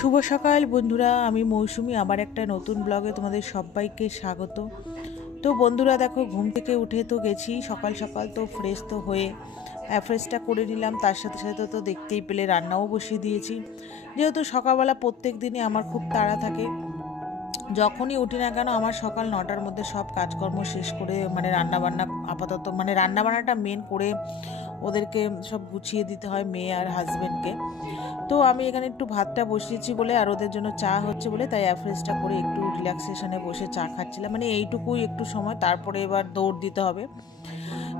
শুভ সকাল বন্ধুরা, আমি মৌসুমি। আবার একটা নতুন ব্লগে তোমাদের সবাইকে স্বাগত। তো বন্ধুরা দেখো, ঘুম থেকে উঠে তো গেছি সকাল সকাল, তো ফ্রেশ তো হয়ে ফ্রেশটা করে নিলাম। তার সাথে সাথে তো দেখতেই পেলে রান্নাও বসিয়ে দিয়েছি। যেহেতু সকালবেলা প্রত্যেক দিনই আমার খুব তাড়া থাকে, যখনই উঠি না কেন আমার সকাল 9টার মধ্যে সব কাজকর্ম শেষ করে রান্নাবান্না, আপাতত রান্নাবান্নাটা মেন করে ওদেরকে সব গুছিয়ে দিতে হয়, মেয়ে আর হাজব্যান্ডকে। তো আমি এখানে একটু ভাতটা বসিয়েছি বলে আর ওদের জন্য চা হচ্ছে বলে তাই অ্যাফ্রেশটা করে একটু রিল্যাক্সেশনে বসে চা খাচ্ছিলাম। এইটুকুই একটু সময়, তারপরে এবার দৌড় দিতে হবে।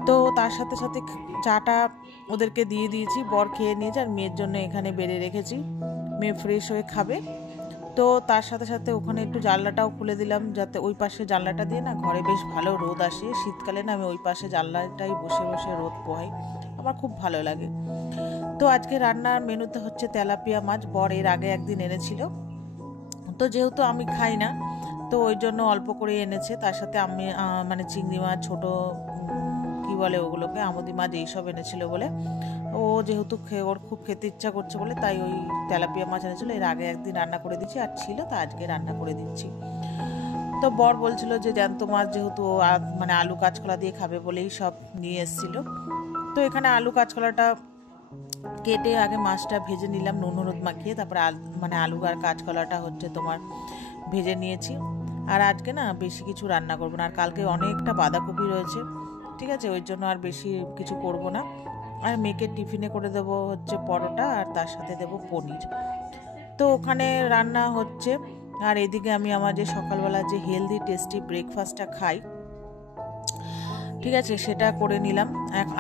তো তার সাথে সাথে চাটা ওদেরকে দিয়ে দিয়েছি, বর খেয়ে নিয়েছে আর মেয়ের জন্য এখানে বেড়ে রেখেছি, মেয়ে ফ্রেশ হয়ে খাবে। তো তার সাথে সাথে ওখানে একটু জানলাটাও খুলে দিলাম, যাতে ওই পাশে জানলাটা দিয়ে না ঘরে বেশ ভালো রোদ আসে। শীতকালে না আমি ওই পাশে জানলাটাই বসে বসে রোদ পোহাই, আমার খুব ভালো লাগে। তো আজকে রান্নার মেনুতে হচ্ছে তেলাপিয়া মাছ, বর এর আগে একদিন এনেছিল। তো যেহেতু আমি খাই না, তো ওই জন্য অল্প করে এনেছে। তার সাথে আমি চিংড়ি মাছ, ছোট কি বলে ওগুলোকে, আমুদি মাছ, এইসব এনেছিল বলে, ও যেহেতু ওর খুব খেতে ইচ্ছা করছে বলে তাই ওই তেলাপিয়া মাছ এনেছিল। এর আগে একদিন রান্না করে দিচ্ছি আর ছিল, তা আজকে রান্না করে দিচ্ছি। তো বর বলছিল যে জ্যান্ত মাছ যেহেতু আলু কাঁচকলা দিয়ে খাবে বলেই সব নিয়ে এসেছিল। তো এখানে আলু কাঁচকলাটা কেটে আগে মাছটা ভেজে নিলাম নুন হলুদ মাখিয়ে, তারপরে আলু আর কাঁচকলাটা হচ্ছে তোমার ভেজে নিয়েছি। আর আজকে না বেশি কিছু রান্না করবো না, আর কালকে অনেকটা বাঁধাকপি রয়েছে, ঠিক আছে, ওই জন্য আর বেশি কিছু করব না। আর মেয়েকে টিফিনে করে দেবো হচ্ছে পরোটা, আর তার সাথে দেবো পনির। তো ওখানে রান্না হচ্ছে, আর এদিকে আমি আমার যে সকালবেলা যে হেলদি টেস্টি ব্রেকফাস্টটা খাই, ঠিক আছে, সেটা করে নিলাম।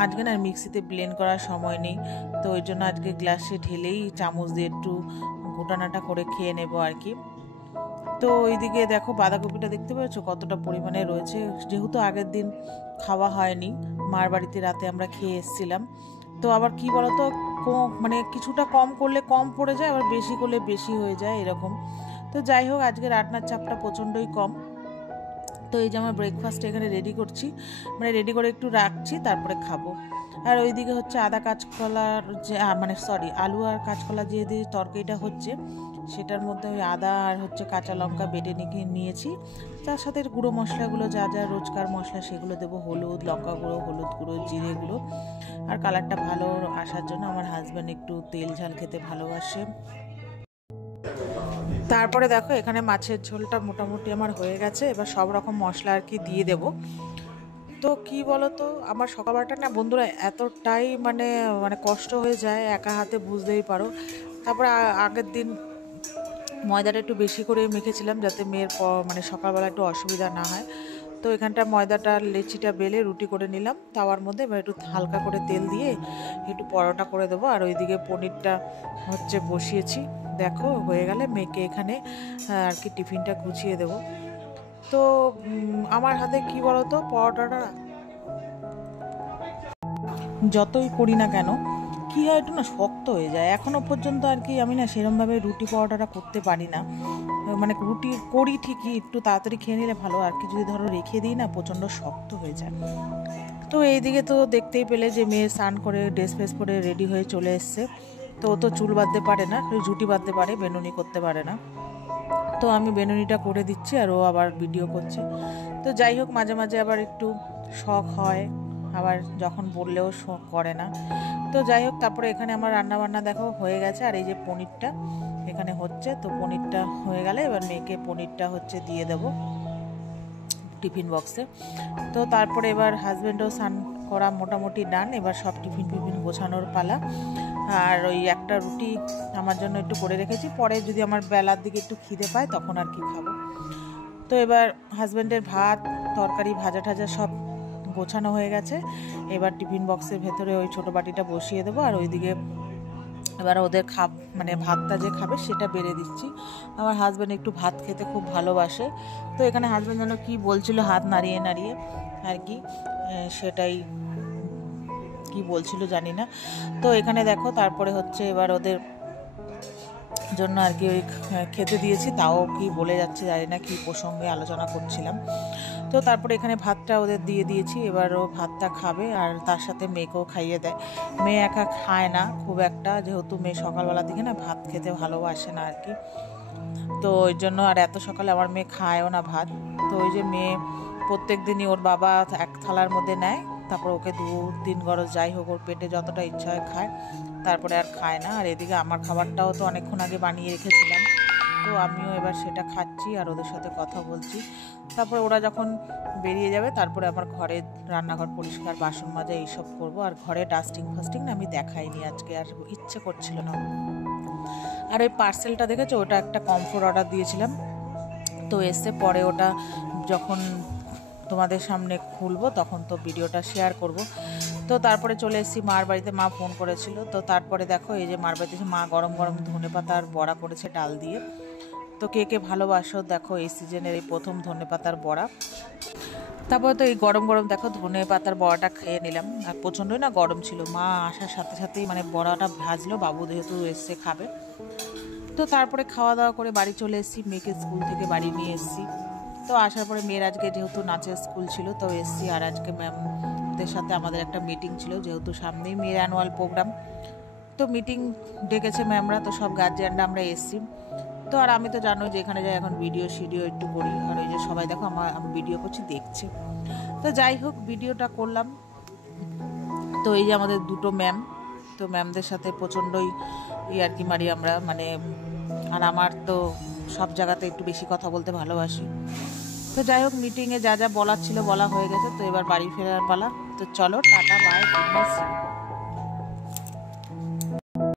আজকে না মিক্সিতে ব্লেন্ড করার সময় নেই, তো ওই জন্য আজকে গ্লাসে ঢেলেই চামচ দিয়ে একটু গোটানাটা করে খেয়ে নেবো আর কি। তো ওইদিকে দেখো বাঁধাকপিটা দেখতে পাচ্ছ কতটা পরিমাণে রয়েছে, যেহেতু আগের দিন খাওয়া হয়নি, মার বাড়িতে রাতে আমরা খেয়ে এসেছিলাম। তো আবার কি বলতো, কিছুটা কম করলে কম পড়ে যায়, আবার বেশি করলে বেশি হয়ে যায় এরকম। তো যাই হোক, আজকে রান্নার চাপটা প্রচণ্ডই কম। তো এই যে আমার ব্রেকফাস্ট এখানে রেডি করছি, রেডি করে একটু রাখছি, তারপরে খাবো। আর ওইদিকে হচ্ছে আদা কাঁচকলার যে আলু আর কাঁচকলা যে দিয়ে তরকারিটা হচ্ছে, সেটার মধ্যে ওই আদা আর হচ্ছে কাঁচা লঙ্কা বেটে নিয়েছি। তার সাথে গুঁড়ো মশলাগুলো যা যা রোজকার মশলা সেগুলো দেবো, হলুদ, লঙ্কা গুঁড়ো, হলুদ গুঁড়ো, জিরে গুঁড়ো, আর কালারটা ভালো আসার জন্য আমার হাজব্যান্ড একটু তেল ঝাল খেতে ভালোবাসে। তারপরে দেখো এখানে মাছের ঝোলটা মোটামুটি আমার হয়ে গেছে, এবার সব রকম মশলা আর কি দিয়ে দেব। তো কি বলো তো, আমার সকালবেলাটা না বন্ধুরা এতটাই কষ্ট হয়ে যায় একা হাতে, বুঝতেই পারো। তারপরে আগের দিন ময়দাটা একটু বেশি করে মেখেছিলাম, যাতে মেয়ের সকালবেলা একটু অসুবিধা না হয়। তো এখানটা ময়দাটা লেচিটা বেলে রুটি করে নিলাম তাওয়ার মধ্যে, এবার একটু হালকা করে তেল দিয়ে একটু পরোটা করে দেবো। আর ওইদিকে পনিরটা হচ্ছে বসিয়েছি, দেখো হয়ে গেলে মেয়েকে এখানে আর কি টিফিনটা গুছিয়ে দেবো। তো আমার হাতে কি বলতো, পরোটাটা যতই করি না কেন কী হয়, একটু না শক্ত হয়ে যায় এখনও পর্যন্ত আর কি। আমি না সেরমভাবে রুটি পরোটাটা করতে পারি না, রুটি করি ঠিকই, একটু তাড়াতাড়ি খেয়ে নিলে ভালো, আর কি যদি ধরো রেখে দিই না প্রচণ্ড শক্ত হয়ে যায়। তো এইদিকে তো দেখতেই পেলে যে মেয়ে স্নান করে ড্রেস ফ্রেস পরে রেডি হয়ে চলে এসছে। তো ও তো চুল বাঁধতে পারে না, জুটি বাঁধতে পারে, বেনুনি করতে পারে না। তো আমি বেনুনিটা করে দিচ্ছি আর ও আবার ভিডিও করছে। তো যাই হোক, মাঝে মাঝে আবার একটু শখ হয়, আবার যখন বললেও শখ করে না। তো যাই হোক, তারপরে এখানে আমার রান্নাবান্না দেখো হয়ে গেছে, আর এই যে পনিরটা এখানে হচ্ছে। তো পনিরটা হয়ে গেলে এবার মেয়েকে পনিরটা হচ্ছে দিয়ে দেবো টিফিন বক্সে। তো তারপরে এবার হাজব্যান্ডও স্নান করা মোটামুটি ডান, এবার সব টিফিন গোছানোর পালা। আর ওই একটা রুটি আমার জন্য একটু করে রেখেছি, পরে যদি আমার বেলার দিকে একটু খিদে পায় তখন আর কি খাবো। তো এবার হাজব্যান্ডের ভাত তরকারি ভাজা টাজা সব গোছানো হয়ে গেছে, এবার টিফিন বক্সের ভেতরে ওই ছোটো বাটিটা বসিয়ে দেবো। আর ওইদিকে এবার ওদের ভাতটা যে খাবে সেটা বেড়ে দিচ্ছি। আমার হাজব্যান্ড একটু ভাত খেতে খুব ভালোবাসে, তো এখানে হাজব্যান্ড যেন কি বলছিল হাত নাড়িয়ে নাড়িয়ে আর কি, সেটাই কি বলছিল জানি না। তো এখানে দেখো তারপরে হচ্ছে এবার ওদের জন্য আর কি ওই খেতে দিয়েছি, তাও কি বলে যাচ্ছে জানি না, কি প্রসঙ্গে আলোচনা করছিলাম। তো তারপরে এখানে ভাতটা ওদের দিয়ে দিয়েছি, এবার ও ভাতটা খাবে আর তার সাথে মেয়েকেও খাইয়ে দেয়। মেয়ে একা খায় না খুব একটা, যেহেতু মেয়ে সকালবেলা দিকে না ভাত খেতে ভালোবাসে না আর কি, তো ওই জন্য আর এত সকালে আমার মেয়ে খায়ও না ভাত। তো ওই যে মেয়ে প্রত্যেক দিনই ওর বাবা এক থালার মধ্যে নেয়, তারপর ওকে 2-3 গরজ যাই হোক ওর পেটে যতটা ইচ্ছা হয় খায়, তারপরে আর খায় না। আর এদিকে আমার খাবারটাও তো অনেকক্ষণ আগে বানিয়ে রেখেছিলাম, তো আমিও এবার সেটা খাচ্ছি আর ওদের সাথে কথা বলছি। তারপরে ওরা যখন বেরিয়ে যাবে তারপরে আমার ঘরে রান্নাঘর পরিষ্কার, বাসন মাজা এইসব করব। আর ঘরে ডাস্টিং ফাস্টিং না আমি দেখাইনি আজকে, আর ইচ্ছে করছিল না। আর ওই পার্সেলটা দেখেছো, ওটা একটা কমফোর্ট অর্ডার দিয়েছিলাম, তো এসে পরে ওটা যখন তোমাদের সামনে খুলবো তখন তো ভিডিওটা শেয়ার করব। তো তারপরে চলে এসেছি মার বাড়িতে, মা ফোন করেছিল। তো তারপরে দেখো এই যে মার বাড়িতে মা গরম গরম ধনেপাতার বড়া করেছে ডাল দিয়ে। তো কে কে ভালোবাসো দেখো এই সিজনের এই প্রথম ধনেপাতার বড়া। তারপর তো এই গরম গরম দেখো ধনে পাতার বড়াটা খেয়ে নিলাম, আর প্রচণ্ডই না গরম ছিল। মা আসার সাথে সাথেই মানে বড়াটা ভাজলো, বাবু যেহেতু এসছে খাবে। তো তারপরে খাওয়া দাওয়া করে বাড়ি চলে এসেছি, মেয়েকে স্কুল থেকে বাড়ি নিয়ে এসেছি। তো আসার পরে মেয়ের আজকে যেহেতু নাচের স্কুল ছিল তো এসেছি, আর আজকে ম্যামদের সাথে আমাদের একটা মিটিং ছিল, যেহেতু সামনেই মেয়ের অ্যানুয়াল প্রোগ্রাম, তো মিটিং ডেকেছে ম্যামরা, তো সব গার্জিয়ানরা আমরা এসেছি। তো আর আমি তো জানো যে এখানে যাই এখন ভিডিও একটু করি, আর ওই যে সবাই দেখো আমি ভিডিও করছি দেখছে। তো যাই হোক ভিডিওটা করলাম। তো এই যে আমাদের দুটো ম্যাম, তো ম্যামদের সাথে প্রচণ্ডই আর কি মারি আমরা, মানে আর আমার তো সব জায়গাতে একটু বেশি কথা বলতে ভালোবাসি। তো যাই হোক মিটিংয়ে যা যা বলার ছিল বলা হয়ে গেছে, তো এবার বাড়ি ফেরার পালা। তো চলো টাটা বাই, গুড নাইট।